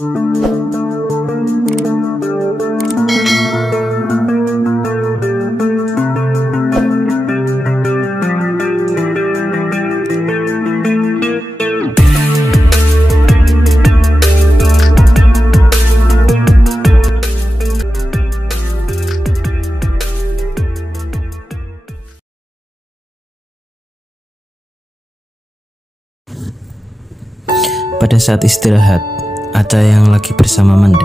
Pada saat istirahat, Aca yang lagi bersama Manda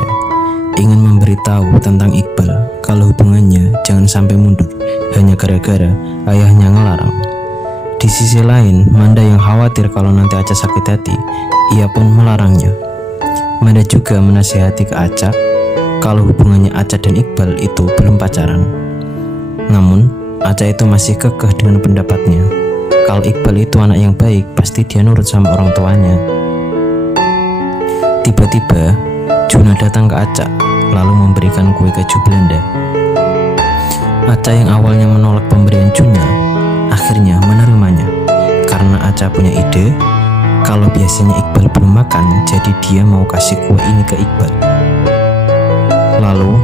ingin memberitahu tentang Iqbal kalau hubungannya jangan sampai mundur hanya gara-gara ayahnya ngelarang. Di sisi lain, Manda yang khawatir kalau nanti Aca sakit hati, ia pun melarangnya. Manda juga menasihati ke Aca kalau hubungannya Aca dan Iqbal itu belum pacaran. Namun, Aca itu masih kekeh dengan pendapatnya. Kalau Iqbal itu anak yang baik, pasti dia nurut sama orang tuanya. Tiba-tiba, Juna datang ke Aca, lalu memberikan kue keju Belanda. Aca yang awalnya menolak pemberian Juna, akhirnya menerimanya. Karena Aca punya ide, kalau biasanya Iqbal belum makan, jadi dia mau kasih kue ini ke Iqbal. Lalu,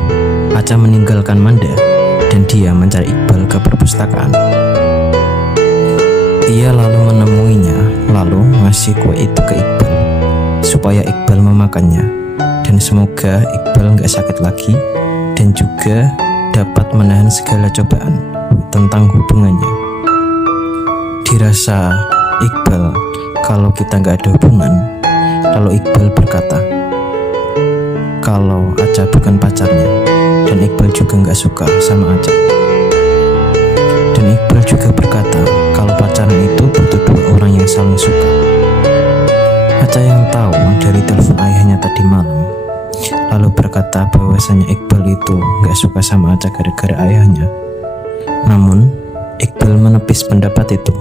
Aca meninggalkan Manda, dan dia mencari Iqbal ke perpustakaan. Ia lalu menemuinya, lalu ngasih kue itu ke Iqbal supaya Iqbal memakannya, dan semoga Iqbal nggak sakit lagi dan juga dapat menahan segala cobaan tentang hubungannya. Dirasa Iqbal kalau kita nggak ada hubungan, lalu Iqbal berkata kalau Aca bukan pacarnya, dan Iqbal juga nggak suka sama Aca. Dan Iqbal juga berkata kalau pacaran itu butuh dua orang yang saling suka. Aca yang tahu dari telepon ayahnya tadi malam, lalu berkata bahwasanya Iqbal itu gak suka sama Aca gara-gara ayahnya. Namun, Iqbal menepis pendapat itu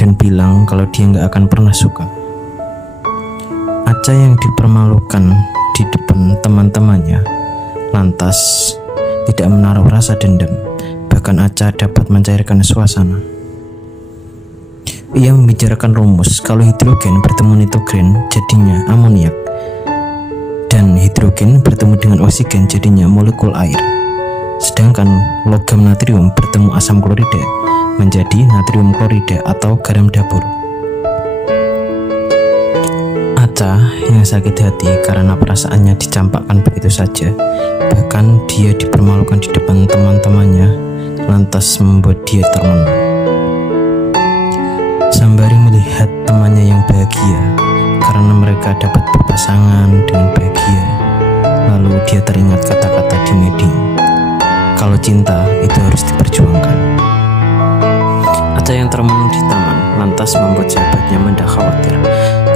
dan bilang kalau dia gak akan pernah suka. Aca yang dipermalukan di depan teman-temannya, lantas tidak menaruh rasa dendam, bahkan Aca dapat mencairkan suasana. Ia membicarakan rumus kalau hidrogen bertemu nitrogen jadinya amoniak, dan hidrogen bertemu dengan oksigen jadinya molekul air. Sedangkan logam natrium bertemu asam klorida menjadi natrium klorida atau garam dapur. Aca yang sakit hati karena perasaannya dicampakkan begitu saja, bahkan dia dipermalukan di depan teman-temannya, lantas membuat dia termenung. Sembari melihat temannya yang bahagia karena mereka dapat berpasangan dengan bahagia, lalu dia teringat kata-kata di medium, kalau cinta itu harus diperjuangkan. Aca yang termenung di taman lantas membuat sahabatnya Manda khawatir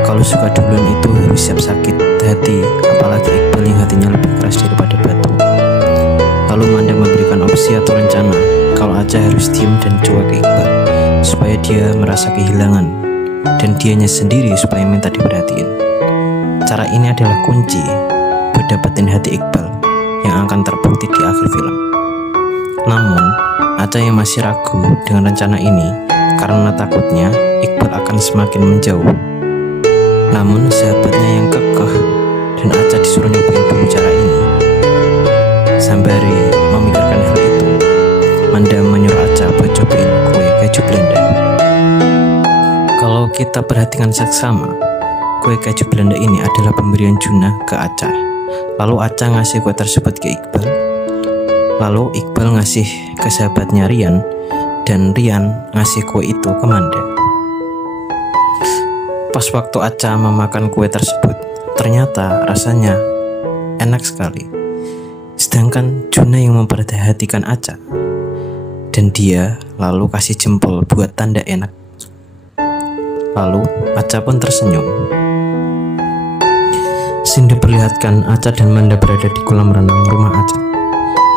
kalau suka duluan itu harus siap sakit hati, apalagi Iqbal yang hatinya lebih keras daripada batu. Lalu Manda memberikan opsi atau rencana kalau Aca harus diam dan cuek ke Iqbal supaya dia merasa kehilangan, dan dianya sendiri supaya minta diperhatiin. Cara ini adalah kunci buat dapetin hati Iqbal yang akan terbukti di akhir film. Namun, Aca yang masih ragu dengan rencana ini karena takutnya Iqbal akan semakin menjauh. Namun sahabatnya yang kekeh dan Aca disuruh nyobain dulu cara ini. Sembari memikirkan hal itu, Manda menyuruh Aca buat cobain kue keju Belanda. Kalau kita perhatikan seksama, kue keju Belanda ini adalah pemberian Juna ke Aca. Lalu Aca ngasih kue tersebut ke Iqbal. Lalu Iqbal ngasih ke sahabatnya Rian, dan Rian ngasih kue itu ke Manda. Pas waktu Aca memakan kue tersebut, ternyata rasanya enak sekali. Sedangkan Juna yang memperhatikan Aca, dan dia lalu kasih jempol buat tanda enak. Lalu Aca pun tersenyum. Scene diperlihatkan Aca dan Manda berada di kolam renang rumah Aca.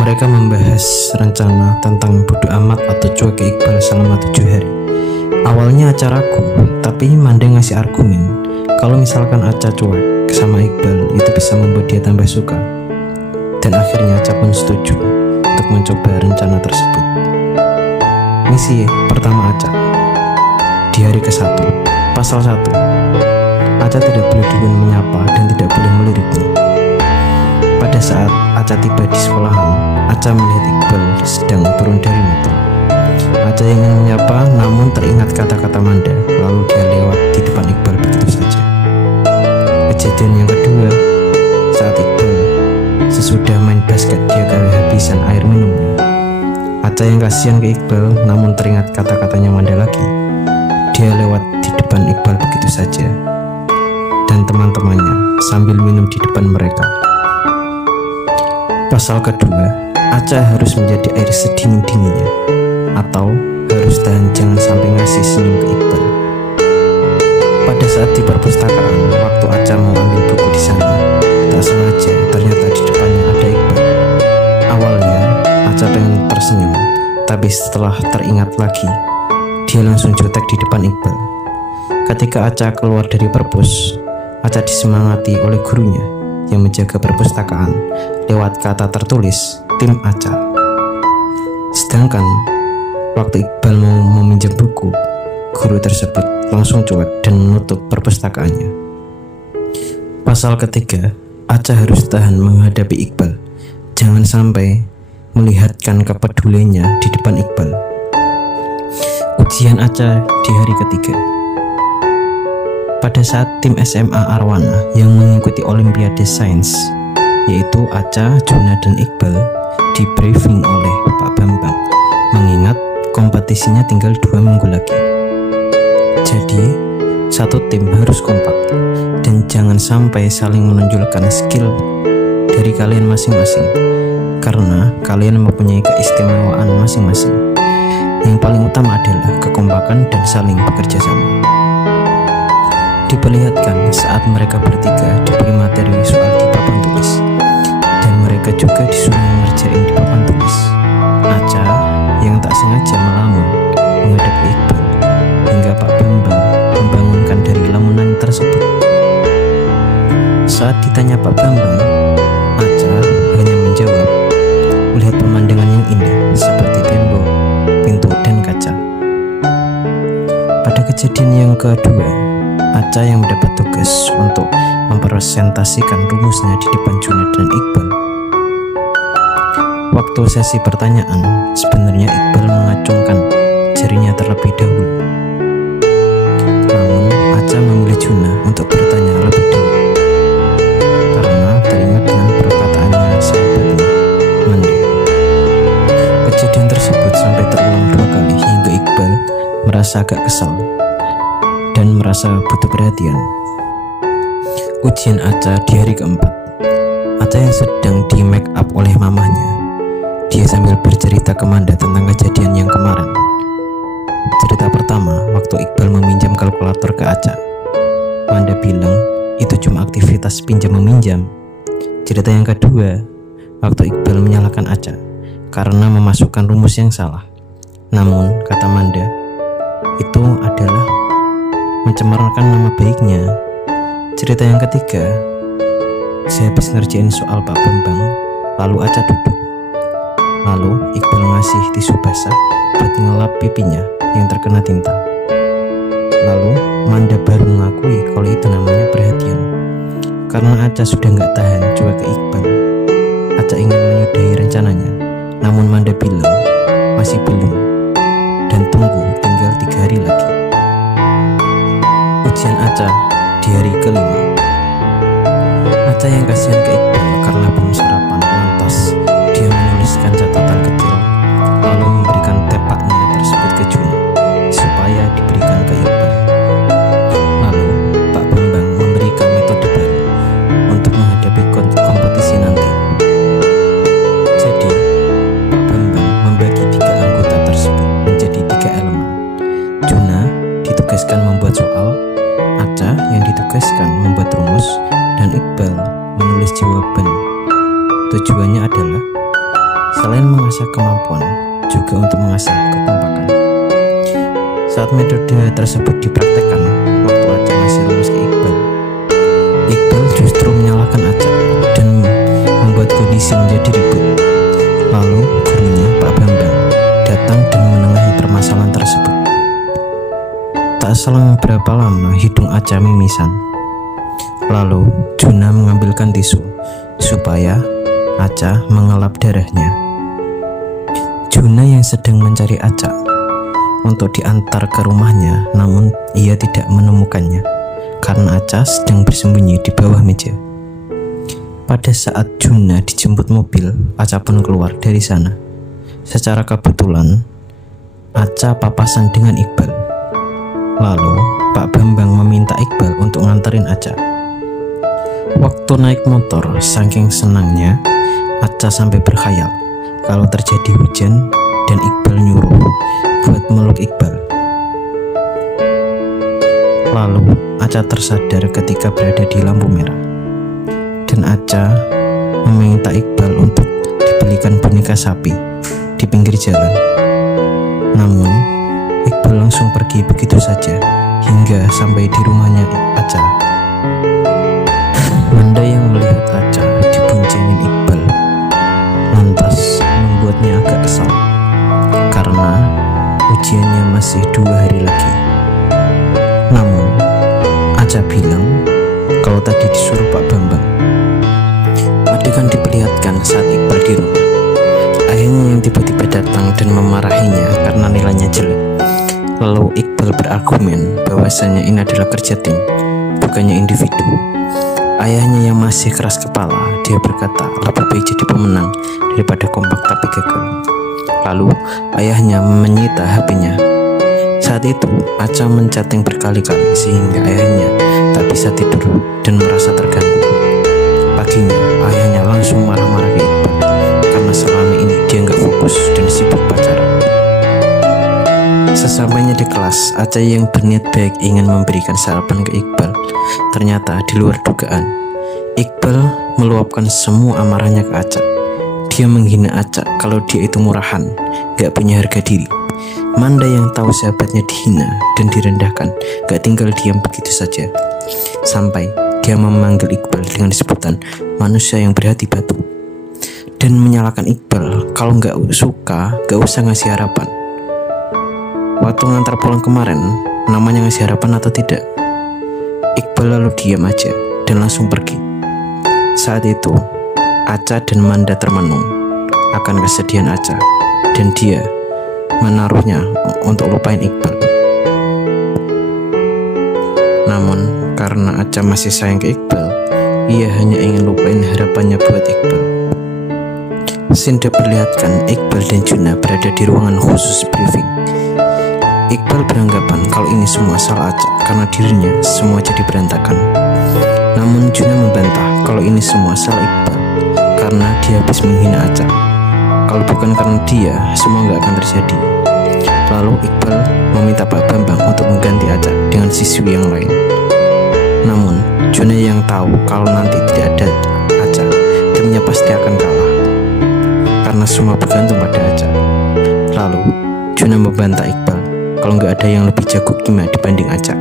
Mereka membahas rencana tentang bodo amat atau cuek ke Iqbal selama 7 hari. Awalnya Aca ragu, tapi Manda ngasih argumen kalau misalkan Aca cuek sama Iqbal itu bisa membuat dia tambah suka. Dan akhirnya Aca pun setuju untuk mencoba rencana tersebut. Misi pertama Aca di hari ke-1, pasal 1. Aca tidak boleh duluan menyapa dan tidak boleh meliriknya. Pada saat Aca tiba di sekolahan, Aca melihat Iqbal sedang turun dari motor. Aca ingin menyapa, namun teringat kata-kata Manda, lalu dia lewat di depan Iqbal begitu saja. Kejadian yang kedua, saat Iqbal sesudah main basket dia kehabisan air minumnya. Aca yang kasihan ke Iqbal, namun teringat kata-katanya Manda lagi. Dia lewat di depan Iqbal begitu saja dan teman-temannya sambil minum di depan mereka. Pasal kedua, Aca harus menjadi air sedingin-dinginnya, atau harus tahan jangan sampai ngasih senyum ke Iqbal. Pada saat di perpustakaan, waktu Aca mau ambil buku di sana, tak sengaja ternyata di depannya ada Iqbal. Awalnya Aca pengen tersenyum, tapi setelah teringat lagi, dia langsung jutek di depan Iqbal. Ketika Aca keluar dari perpus, Aca disemangati oleh gurunya yang menjaga perpustakaan lewat kata tertulis tim Aca. Sedangkan waktu Iqbal mau meminjam buku, guru tersebut langsung cuek dan menutup perpustakaannya. Pasal ketiga, Aca harus tahan menghadapi Iqbal. Jangan sampai melihatkan kepeduliannya di depan Iqbal. Ujian Aca di hari ketiga. Pada saat tim SMA Arwana yang mengikuti Olimpiade Sains, yaitu Aca, Juna, dan Iqbal, di briefing oleh Pak Bambang, mengingat kompetisinya tinggal 2 minggu lagi. Jadi, satu tim harus kompak dan jangan sampai saling menonjolkan skill dari kalian masing-masing, karena kalian mempunyai keistimewaan masing-masing. Yang paling utama adalah kekompakan dan saling bekerja sama. Diperlihatkan saat mereka bertiga diberi materi soal di papan tulis, dan mereka juga disuruh mengerjain di papan tulis. Aca yang tak sengaja melamun menghadap ke Iqbal, hingga Pak Bambang membangunkan dari lamunan tersebut. Saat ditanya Pak Bambang, Aca hanya menjawab, melihat pemandangan yang indah seperti tembok, pintu, dan kaca. Pada kejadian yang kedua, Aca yang mendapat tugas untuk mempresentasikan rumusnya di depan Juna dan Iqbal. Waktu sesi pertanyaan, sebenarnya Iqbal mengacungkan jarinya terlebih dahulu. Namun Aca memilih Juna untuk bertanya lebih dulu, karena teringat dengan perkataannya sahabatnya, Manda. Kejadian tersebut sampai terulang 2 kali hingga Iqbal merasa agak kesal dan merasa butuh perhatian. Ujian Aca di hari keempat. Aca yang sedang di make up oleh mamanya, dia sambil bercerita ke Manda tentang kejadian yang kemarin. Cerita pertama, waktu Iqbal meminjam kalkulator ke Aca. Manda bilang itu cuma aktivitas pinjam meminjam. Cerita yang kedua, waktu Iqbal menyalahkan Aca karena memasukkan rumus yang salah. Namun kata Manda, itu adalah mencemarkan nama baiknya. Cerita yang ketiga, sehabis ngerjain soal Pak Bambang, lalu Aca duduk. Lalu Iqbal ngasih tisu basah buat ngelap pipinya yang terkena tinta. Lalu Manda baru mengakui kalau itu namanya perhatian. Karena Aca sudah gak tahan cuek ke Iqbal, Aca ingin menyudahi rencananya. Namun Manda bilang masih belum, dan tunggu tinggal 3 hari lagi. Ujian Aca di hari kelima. Aca yang kasihan ke Iqbal karena belum sarapan, lantas dia menuliskan catatan kecil lalu memberikan tepaknya tersebut ke Juna supaya diberikan ke Iqbal. Lalu Pak Bambang memberikan metode baru untuk menghadapi kompetisi nanti. Jadi Pak Bambang membagi 3 anggota tersebut menjadi 3 elemen. Juna ditugaskan membuat soal, Aca yang ditugaskan membuat rumus, dan Iqbal menulis jawaban. Tujuannya adalah selain mengasah kemampuan, juga untuk mengasah kekompakan. Saat metode tersebut dipraktekkan, waktu Aca ngasih rumus ke Iqbal, Iqbal justru menyalahkan Aca dan membuat kondisi menjadi ribut. Lalu gurunya Pak Bambang datang dan menengahi permasalahan tersebut. Tak selang berapa lama hidung Aca mimisan Lalu Juna mengambilkan tisu supaya Aca mengelap darahnya. Juna yang sedang mencari Aca untuk diantar ke rumahnya, namun ia tidak menemukannya karena Aca sedang bersembunyi di bawah meja. Pada saat Juna dijemput mobil, Aca pun keluar dari sana. Secara kebetulan, Aca papasan dengan Iqbal. Lalu, Pak Bambang meminta Iqbal untuk nganterin Aca. Waktu naik motor, saking senangnya, Aca sampai berkhayal kalau terjadi hujan dan Iqbal nyuruh buat meluk Iqbal. Lalu, Aca tersadar ketika berada di lampu merah. Dan Aca meminta Iqbal untuk dibelikan boneka sapi di pinggir jalan. Namun Iqbal langsung pergi begitu saja hingga sampai di rumahnya Aca. Manda yang melihat Aca diboncengin Iqbal lantas membuatnya agak kesal karena ujiannya masih 2 hari lagi. Namun Aca bilang kalau tadi disuruh Pak Bambang. Adegan diperlihatkan saat Iqbal di rumah. Ayahnya yang tiba-tiba datang dan memarahinya karena nilainya jelek. Lalu Iqbal berargumen bahwasanya ini adalah kerja tim, bukannya individu. Ayahnya yang masih keras kepala, dia berkata lebih baik jadi pemenang daripada kompak tapi gagal. Lalu ayahnya menyita HP-nya. Saat itu Aca menchatting berkali-kali sehingga ayahnya tak bisa tidur dan merasa terganggu. Paginya ayahnya langsung marah-marah ke Iqbal karena selama ini dia nggak fokus dan sibuk pacaran. Sesampainya di kelas, Aca yang berniat baik ingin memberikan sarapan ke Iqbal. Ternyata di luar dugaan, Iqbal meluapkan semua amarahnya ke Aca. Dia menghina Aca kalau dia itu murahan, gak punya harga diri. Manda yang tahu sahabatnya dihina dan direndahkan gak tinggal diam begitu saja. Sampai dia memanggil Iqbal dengan sebutan manusia yang berhati batu dan menyalahkan Iqbal kalau gak suka gak usah ngasih harapan. Waktu ngantar pulang kemarin, namanya ngasih harapan atau tidak? Iqbal lalu diam aja dan langsung pergi. Saat itu Aca dan Manda termenung akan kesedihan Aca dan dia menaruhnya untuk lupain Iqbal. Namun karena Aca masih sayang ke Iqbal, ia hanya ingin lupain harapannya buat Iqbal. Scene diperlihatkan Iqbal dan Juna berada di ruangan khusus briefing. Iqbal beranggapan kalau ini semua salah Aca karena dirinya semua jadi berantakan. Namun Juna membantah kalau ini semua salah Iqbal karena dia habis menghina Aca. Kalau bukan karena dia, semua nggak akan terjadi. Lalu Iqbal meminta Pak Bambang untuk mengganti Aca dengan siswi yang lain. Namun Juna yang tahu kalau nanti tidak ada Aca, timnya pasti akan kalah karena semua bergantung pada Aca. Lalu Juna membantah Iqbal kalau nggak ada yang lebih jago kimia dibanding Aca.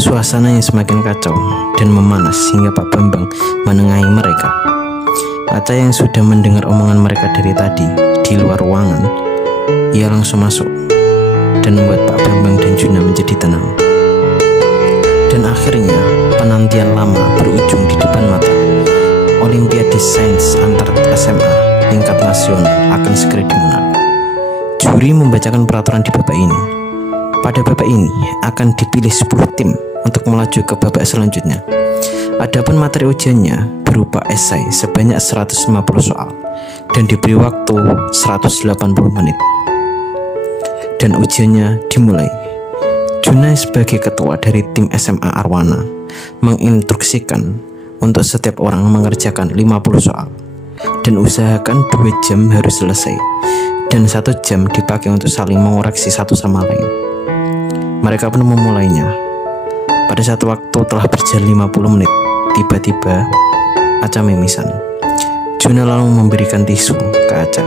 Suasana yang semakin kacau dan memanas hingga Pak Bambang menengahi mereka. Aca yang sudah mendengar omongan mereka dari tadi di luar ruangan, ia langsung masuk dan membuat Pak Bambang dan Juna menjadi tenang. Dan akhirnya penantian lama berujung di depan mata. Olimpiade Sains antar SMA tingkat nasional akan segera dimulai. Juri membacakan peraturan di babak ini. Pada babak ini akan dipilih 10 tim untuk melaju ke babak selanjutnya. Adapun materi ujiannya berupa esai sebanyak 150 soal dan diberi waktu 180 menit. Dan ujiannya dimulai. Juna sebagai ketua dari tim SMA Arwana menginstruksikan untuk setiap orang mengerjakan 50 soal dan usahakan 2 jam harus selesai dan 1 jam dipakai untuk saling mengoreksi satu sama lain. Mereka pun memulainya. Pada satu waktu telah berjalan 50 menit, tiba-tiba Aca mimisan. Juna lalu memberikan tisu ke Aca.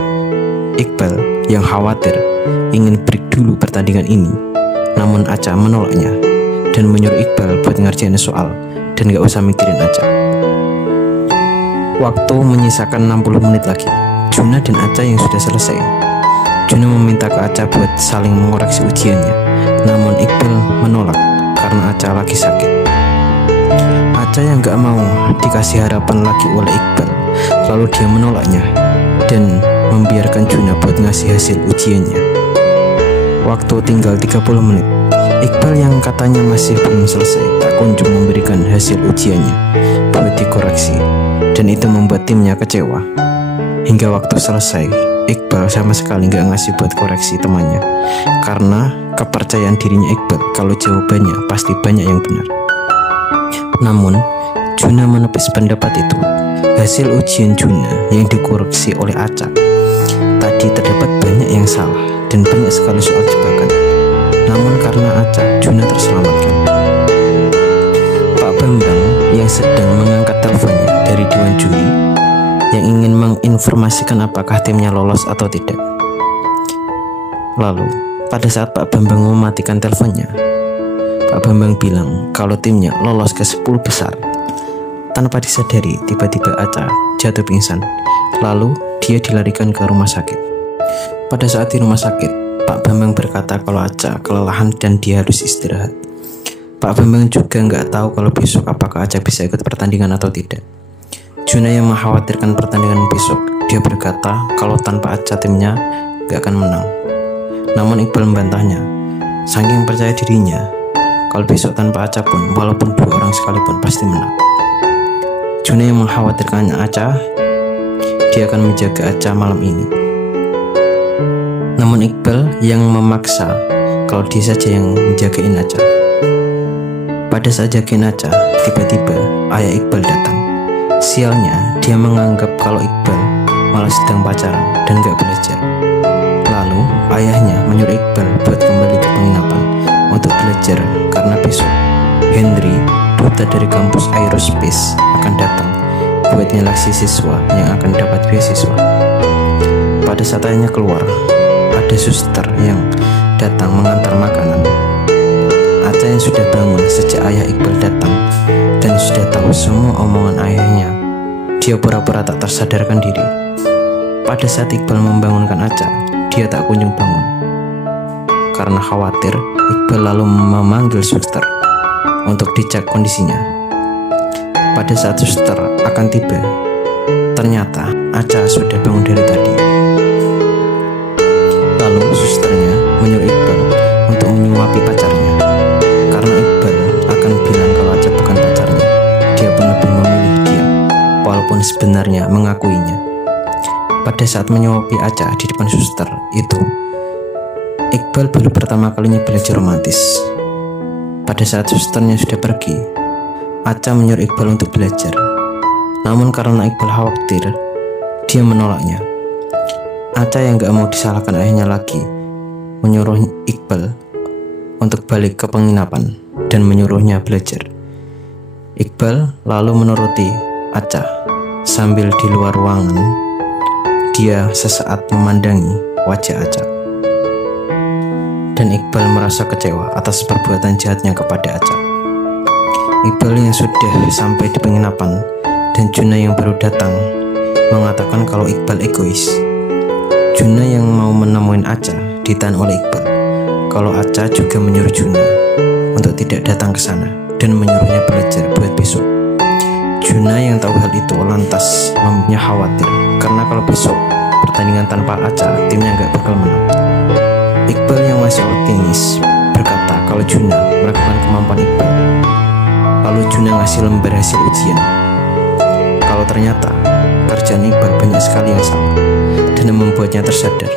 Iqbal yang khawatir ingin break dulu pertandingan ini, namun Aca menolaknya dan menyuruh Iqbal buat ngerjain soal dan gak usah mikirin Aca. Waktu menyisakan 60 menit lagi. Juna dan Aca yang sudah selesai. Juna meminta ke Aca buat saling mengoreksi ujiannya, namun Iqbal menolak karena Aca lagi sakit. Aca yang gak mau dikasih harapan lagi oleh Iqbal, lalu dia menolaknya dan membiarkan Juna buat ngasih hasil ujiannya. Waktu tinggal 30 menit, Iqbal yang katanya masih belum selesai tak kunjung memberikan hasil ujiannya buat dikoreksi, dan itu membuat timnya kecewa. Hingga waktu selesai, Iqbal sama sekali gak ngasih buat koreksi temannya, karena kepercayaan dirinya Iqbal kalau jawabannya pasti banyak yang benar. Namun, Juna menepis pendapat itu. Hasil ujian Juna yang dikoreksi oleh Aca tadi terdapat banyak yang salah dan banyak sekali soal jebakan. Namun karena Aca, Juna terselamatkan. Pak Bambang yang sedang mengangkat teleponnya dari dewan juri yang ingin menginformasikan apakah timnya lolos atau tidak. Lalu, pada saat Pak Bambang mematikan teleponnya, Pak Bambang bilang kalau timnya lolos ke 10 besar. Tanpa disadari, tiba-tiba Aca jatuh pingsan. Lalu dia dilarikan ke rumah sakit. Pada saat di rumah sakit, Pak Bambang berkata kalau Aca kelelahan dan dia harus istirahat. Pak Bambang juga nggak tahu kalau besok apakah Aca bisa ikut pertandingan atau tidak. Juna yang mengkhawatirkan pertandingan besok, dia berkata kalau tanpa Aca timnya nggak akan menang. Namun Iqbal membantahnya, saking percaya dirinya kalau besok tanpa Aca pun, walaupun 2 orang sekalipun pasti menang. Juna yang mengkhawatirkannya Aca, dia akan menjaga Aca malam ini. Namun Iqbal yang memaksa kalau dia saja yang menjagain Aca. Pada saat jagain Aca, tiba-tiba ayah Iqbal datang. Sialnya, dia menganggap kalau Iqbal malah sedang pacaran dan gak belajar. Lalu ayahnya menyuruh Iqbal buat kembali ke penginapan untuk belajar karena besok Henry, duta dari kampus Aerospace, akan datang buat nyeleksi siswa yang akan dapat beasiswa. Pada saat ayahnya keluar, ada suster yang datang mengantar makanan. Aca yang sudah bangun sejak ayah Iqbal datang dan sudah tahu semua omongan ayahnya, dia pura-pura tak tersadarkan diri. Pada saat Iqbal membangunkan Aca, dia tak kunjung bangun. Karena khawatir, Iqbal lalu memanggil suster untuk dicek kondisinya. Pada saat suster akan tiba, ternyata Aca sudah bangun dari tadi. Lalu susternya menyuruh Iqbal untuk menyuapi pacarnya. Karena Iqbal akan bilang kalau Aca bukan pacarnya, dia pun lebih memilih dia, walaupun sebenarnya mengakuinya. Pada saat menyuapi Aca di depan suster itu, Iqbal baru pertama kalinya belajar romantis. Pada saat susternya sudah pergi, Aca menyuruh Iqbal untuk belajar. Namun karena Iqbal khawatir, dia menolaknya. Aca yang gak mau disalahkan ayahnya lagi menyuruh Iqbal untuk balik ke penginapan dan menyuruhnya belajar. Iqbal lalu menuruti Aca. Sambil di luar ruangan, dia sesaat memandangi wajah Aca. Dan Iqbal merasa kecewa atas perbuatan jahatnya kepada Aca. Iqbal yang sudah sampai di penginapan dan Juna yang baru datang mengatakan kalau Iqbal egois. Juna yang mau menemuin Aca ditahan oleh Iqbal kalau Aca juga menyuruh Juna untuk tidak datang ke sana dan menyuruhnya belajar buat besok. Juna yang tahu hal itu lantas membuatnya khawatir karena kalau besok pertandingan tanpa Aca timnya gak bakal menang. Iqbal yang masih optimis berkata kalau Juna melakukan kemampuan Iqbal. Lalu Juna ngasih lembar hasil ujian. Kalau ternyata kerjaan Iqbal banyak sekali yang salah dan membuatnya tersadar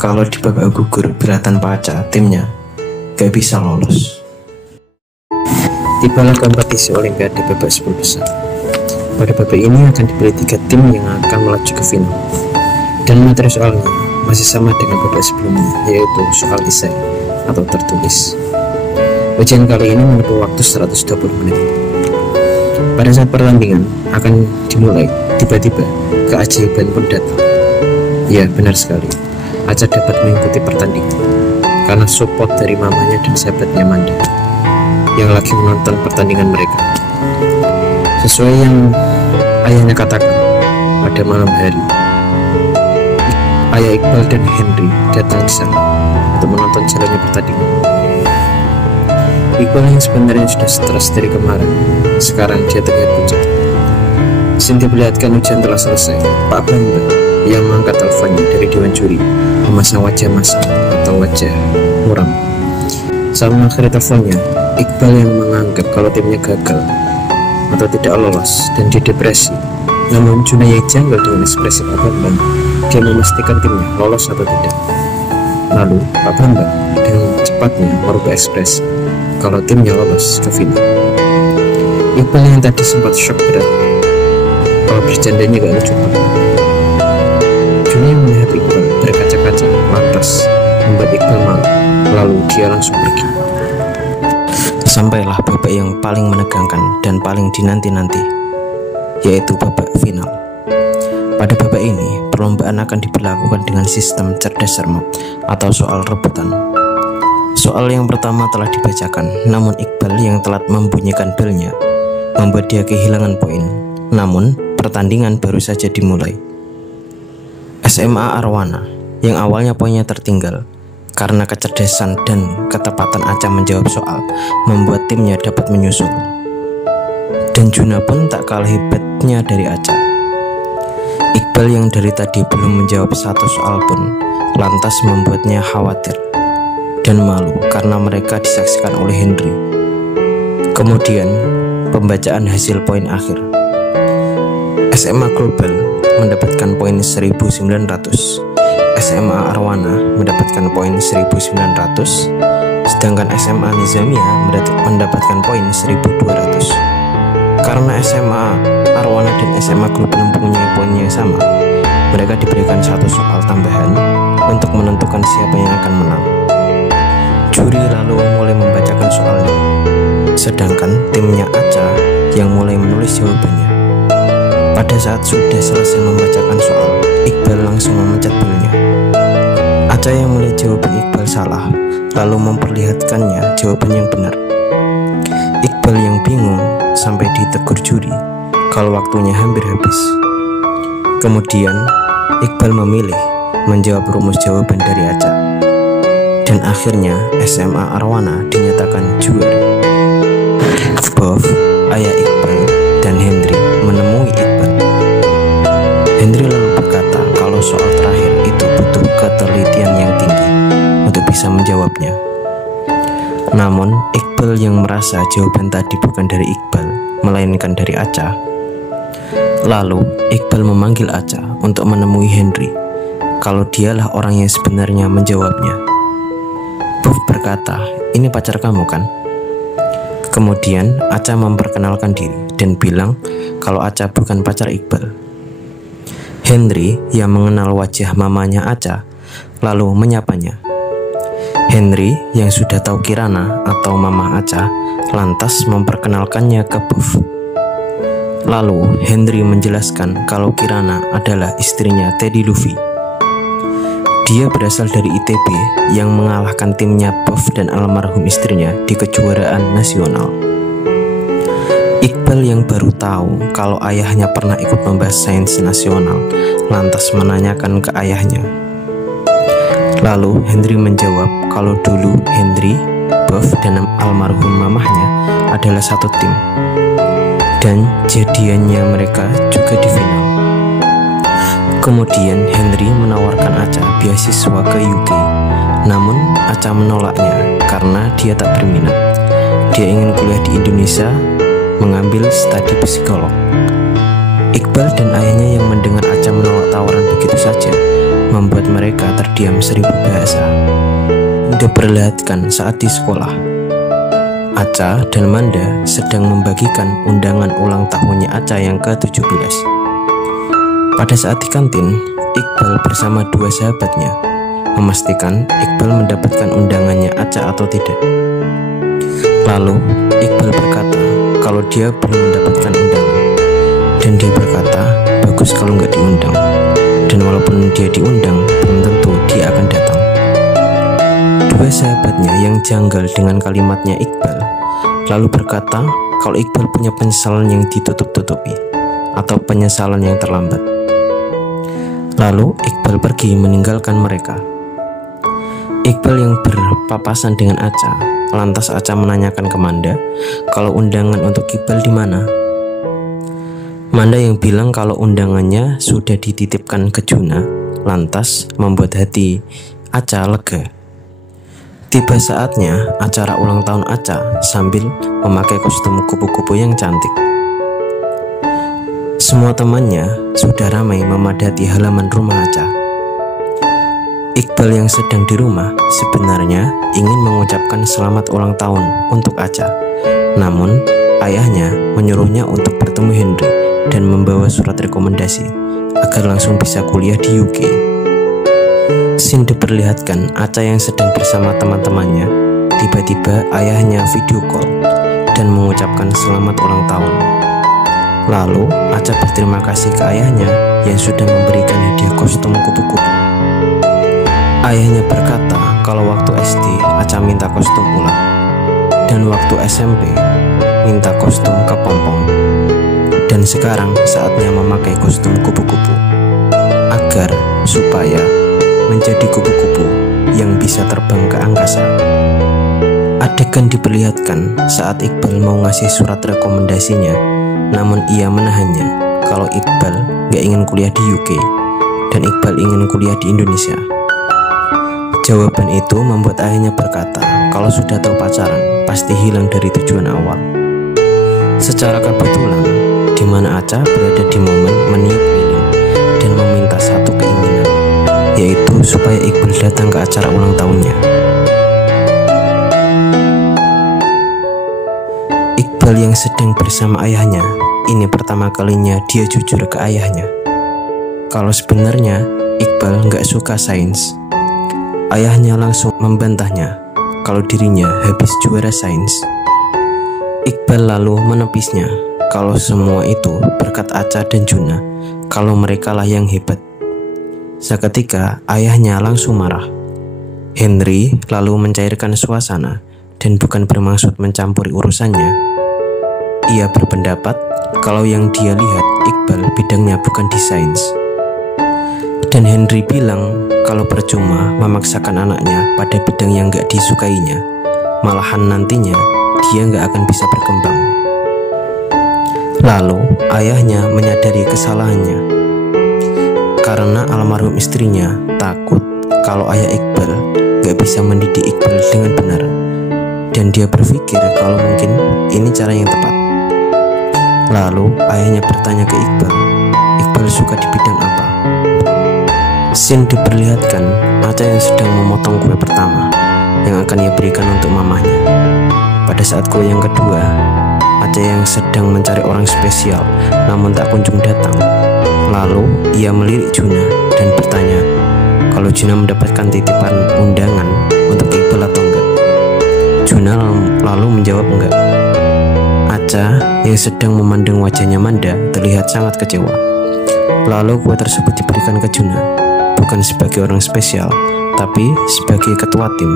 kalau di babak gugur bila tanpa Aca timnya gak bisa lolos. Tibalah kompetisi Olimpiade babak 10 besar. Pada babak ini akan dipilih 3 tim yang akan melaju ke final. Dan materi soalnya masih sama dengan babak sebelumnya, yaitu soal esai atau tertulis. Ujian kali ini menempuh waktu 120 menit. Pada saat pertandingan akan dimulai, tiba-tiba keajaiban pun datang. Ya, benar sekali. Aca dapat mengikuti pertandingan karena support dari mamanya dan sahabatnya Manda yang lagi menonton pertandingan mereka. Sesuai yang ayahnya katakan, pada malam hari ayah Iqbal dan Henry datang di sana untuk menonton jalannya pertandingan. Iqbal yang sebenarnya sudah stres dari kemarin, sekarang dia terlihat pucat. Sinti perlihatkan ujian telah selesai. Pak Bambang yang mengangkat teleponnya dari dewan juri memasang wajah masam atau wajah muram. Saat mengakhiri teleponnya, Iqbal yang menganggap kalau timnya gagal atau tidak lolos dan dia depresi. Namun Junayah janggal dengan ekspresi Pak Bambang. Dia memastikan timnya lolos atau tidak. Lalu Pak Bambang dengan cepatnya merubah ekspresi kalau timnya lolos ke final. Iqbal yang tadi sempat shock berat kalau bercandanya gak lucu banget. Junayah melihat Iqbal berkaca-kaca lantas membuat Iqbal malu. Lalu dia langsung pergi. Sampailah babak yang paling menegangkan dan paling dinanti-nanti, yaitu babak final. Pada babak ini, perlombaan akan diberlakukan dengan sistem cerdas cermat atau soal rebutan. Soal yang pertama telah dibacakan, namun Iqbal yang telat membunyikan belnya membuat dia kehilangan poin. Namun, pertandingan baru saja dimulai. SMA Arwana yang awalnya poinnya tertinggal karena kecerdasan dan ketepatan Aca menjawab soal membuat timnya dapat menyusul. Dan Juna pun tak kalah hebatnya dari Aca. Iqbal yang dari tadi belum menjawab satu soal pun lantas membuatnya khawatir dan malu karena mereka disaksikan oleh Henry. Kemudian pembacaan hasil poin akhir. SMA Global mendapatkan poin 1900, SMA Arwana mendapatkan poin 1900, sedangkan SMA Nizamiyah mendapatkan poin 1200. Karena SMA Arwana dan SMA Global mempunyai poin yang sama, mereka diberikan satu soal tambahan untuk menentukan siapa yang akan menang. Juri lalu mulai membacakan soalnya, sedangkan timnya Aca yang mulai menulis jawabannya. Pada saat sudah selesai membacakan soal, Iqbal langsung memencet belnya. Aca yang melihat jawaban Iqbal salah, lalu memperlihatkannya jawaban yang benar. Iqbal yang bingung sampai ditegur juri kalau waktunya hampir habis. Kemudian Iqbal memilih menjawab rumus jawaban dari Aca. Dan akhirnya SMA Arwana dinyatakan juara. Bob, ayah Iqbal, dan Henry menemui Iqbal. Henry lalu berkata kalau soal terakhir itu butuh ketelitian yang tinggi untuk bisa menjawabnya. Namun Iqbal yang merasa jawaban tadi bukan dari Iqbal melainkan dari Aca. Lalu Iqbal memanggil Aca untuk menemui Henry kalau dialah orang yang sebenarnya menjawabnya. Bob berkata, "Ini pacar kamu kan?" Kemudian Aca memperkenalkan diri dan bilang kalau Aca bukan pacar Iqbal. Henry yang mengenal wajah mamanya Aca lalu menyapanya. Henry yang sudah tahu Kirana atau mama Aca lantas memperkenalkannya ke Bob. Lalu Henry menjelaskan kalau Kirana adalah istrinya Teddy Luffy. Dia berasal dari ITB yang mengalahkan timnya Bob dan almarhum istrinya di kejuaraan nasional. Iqbal yang baru tahu kalau ayahnya pernah ikut lomba sains nasional lantas menanyakan ke ayahnya. Lalu Henry menjawab kalau dulu Henry, Bob, dan almarhum mamahnya adalah satu tim dan jadiannya mereka juga di final. Kemudian Henry menawarkan Aca beasiswa ke UK, namun Aca menolaknya karena dia tak berminat. Dia ingin kuliah di Indonesia, mengambil studi psikolog. Iqbal dan ayahnya yang mendengar Aca menolak tawaran begitu saja membuat mereka terdiam 1000 bahasa. Diperlihatkan saat di sekolah, Aca dan Manda sedang membagikan undangan ulang tahunnya Aca yang ke-17. Pada saat di kantin, Iqbal bersama dua sahabatnya memastikan Iqbal mendapatkan undangannya Aca atau tidak. Lalu Iqbal berkata kalau dia belum mendapatkan undangan, dan dia berkata bagus kalau nggak diundang, dan walaupun dia diundang belum tentu dia akan datang. Dua sahabatnya yang janggal dengan kalimatnya Iqbal lalu berkata kalau Iqbal punya penyesalan yang ditutup-tutupi atau penyesalan yang terlambat. Lalu Iqbal pergi meninggalkan mereka. Iqbal yang berpapasan dengan Aca Lantas Aca menanyakan ke Manda kalau undangan untuk Iqbal di mana. Manda yang bilang kalau undangannya sudah dititipkan ke Juna, lantas membuat hati Aca lega. Tiba saatnya acara ulang tahun Aca sambil memakai kostum kupu-kupu yang cantik. Semua temannya sudah ramai memadati halaman rumah Aca. Iqbal yang sedang di rumah sebenarnya ingin mengucapkan selamat ulang tahun untuk Aca. Namun ayahnya menyuruhnya untuk bertemu Henry dan membawa surat rekomendasi agar langsung bisa kuliah di UK. Scene diperlihatkan Aca yang sedang bersama teman-temannya. Tiba-tiba ayahnya video call dan mengucapkan selamat ulang tahun. Lalu Aca berterima kasih ke ayahnya yang sudah memberikan hadiah kostum kupu-kupu. Ayahnya berkata kalau waktu SD Aca minta kostum ular dan waktu SMP minta kostum kepompong, dan sekarang saatnya memakai kostum kupu-kupu agar supaya menjadi kupu-kupu yang bisa terbang ke angkasa. Adegan diperlihatkan saat Iqbal mau ngasih surat rekomendasinya, namun ia menahannya kalau Iqbal gak ingin kuliah di UK dan Iqbal ingin kuliah di Indonesia. Jawaban itu membuat ayahnya berkata kalau sudah tahu pacaran pasti hilang dari tujuan awal. Secara kebetulan, di mana Aca berada di momen meniup lilin dan meminta satu keinginan, yaitu supaya Iqbal datang ke acara ulang tahunnya. Iqbal yang sedang bersama ayahnya, ini pertama kalinya dia jujur ke ayahnya kalau sebenarnya Iqbal nggak suka sains. Ayahnya langsung membantahnya kalau dirinya habis juara sains. Iqbal lalu menepisnya kalau semua itu berkat Aca dan Juna, kalau merekalah yang hebat. Seketika ayahnya langsung marah. Henry lalu mencairkan suasana dan bukan bermaksud mencampuri urusannya. Ia berpendapat kalau yang dia lihat Iqbal bidangnya bukan di sains. Dan Henry bilang kalau percuma memaksakan anaknya pada bidang yang gak disukainya, malahan nantinya dia gak akan bisa berkembang. Lalu ayahnya menyadari kesalahannya karena almarhum istrinya takut kalau ayah Iqbal gak bisa mendidik Iqbal dengan benar, dan dia berpikir kalau mungkin ini cara yang tepat. Lalu ayahnya bertanya ke Iqbal, Iqbal suka di bidang apa? Scene diperlihatkan Aca yang sedang memotong kue pertama yang akan ia berikan untuk mamanya. Pada saat kue yang kedua, Aca yang sedang mencari orang spesial namun tak kunjung datang. Lalu ia melirik Juna dan bertanya kalau Juna mendapatkan titipan undangan untuk Iqbal atau enggak. Juna lalu menjawab enggak. Aca yang sedang memandang wajahnya Manda terlihat sangat kecewa. Lalu kue tersebut diberikan ke Juna, bukan sebagai orang spesial, tapi sebagai ketua tim.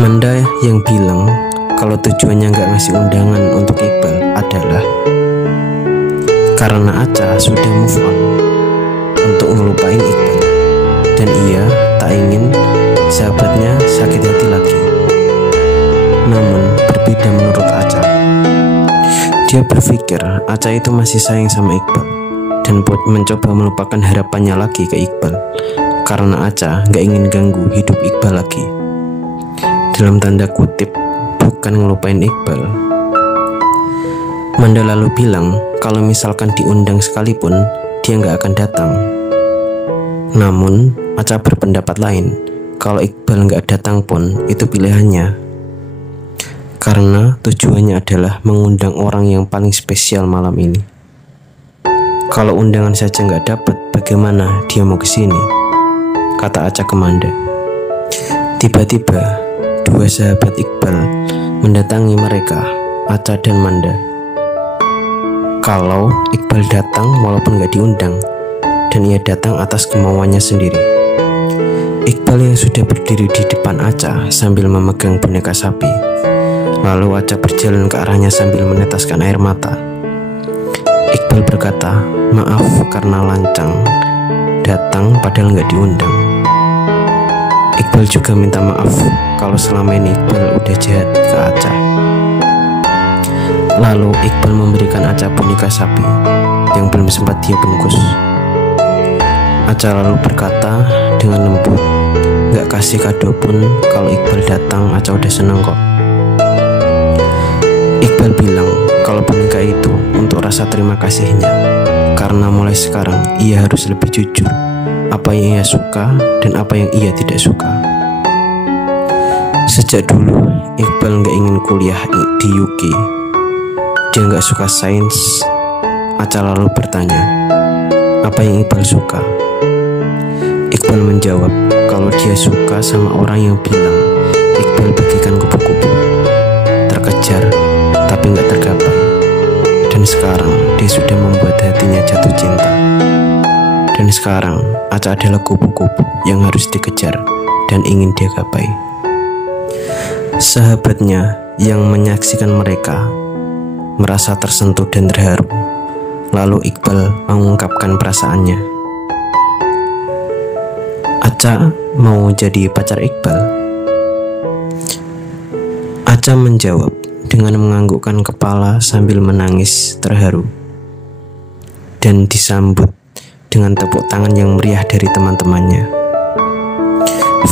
Manda yang bilang kalau tujuannya nggak ngasih undangan untuk Iqbal adalah karena Aca sudah move on untuk ngelupain Iqbal, dan ia tak ingin sahabatnya sakit hati lagi. Namun berbeda menurut Aca. Dia berpikir Aca itu masih sayang sama Iqbal dan mencoba melupakan harapannya lagi ke Iqbal karena Aca gak ingin ganggu hidup Iqbal lagi. Dalam tanda kutip, bukan ngelupain Iqbal. Manda lalu bilang kalau misalkan diundang sekalipun dia gak akan datang. Namun Aca berpendapat lain kalau Iqbal gak datang pun itu pilihannya, karena tujuannya adalah mengundang orang yang paling spesial malam ini. Kalau undangan saja nggak dapat, bagaimana dia mau kesini? Kata Aca ke Manda. Tiba-tiba dua sahabat Iqbal mendatangi mereka, Aca dan Manda. Kalau Iqbal datang walaupun nggak diundang, dan ia datang atas kemauannya sendiri. Iqbal yang sudah berdiri di depan Aca sambil memegang boneka sapi. Lalu Aca berjalan ke arahnya sambil meneteskan air mata. Iqbal berkata, maaf karena lancang, datang padahal nggak diundang. Iqbal juga minta maaf kalau selama ini Iqbal udah jahat ke Acha. Lalu Iqbal memberikan Acha boneka sapi yang belum sempat dia bungkus. Acha lalu berkata dengan lembut, "Gak kasih kado pun, kalau Iqbal datang Acha udah seneng kok." Iqbal bilang kalau boneka itu untuk rasa terima kasihnya, karena mulai sekarang ia harus lebih jujur apa yang ia suka dan apa yang ia tidak suka. Sejak dulu Iqbal gak ingin kuliah di UK. Dia gak suka sains. Acha lalu bertanya, apa yang Iqbal suka? Iqbal menjawab kalau dia suka sama orang yang bilang Iqbal bagikan kupu-kupu. Terkejar tapi gak tergapai. Dan sekarang dia sudah membuat hatinya jatuh cinta. Dan sekarang Acha adalah kupu-kupu yang harus dikejar dan ingin dia gapai. Sahabatnya yang menyaksikan mereka merasa tersentuh dan terharu. Lalu Iqbal mengungkapkan perasaannya. Acha mau jadi pacar Iqbal? Acha menjawab dengan menganggukkan kepala sambil menangis terharu. Dan disambut dengan tepuk tangan yang meriah dari teman-temannya.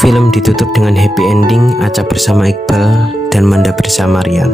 Film ditutup dengan happy ending, Acha bersama Iqbal dan Manda bersama Rian.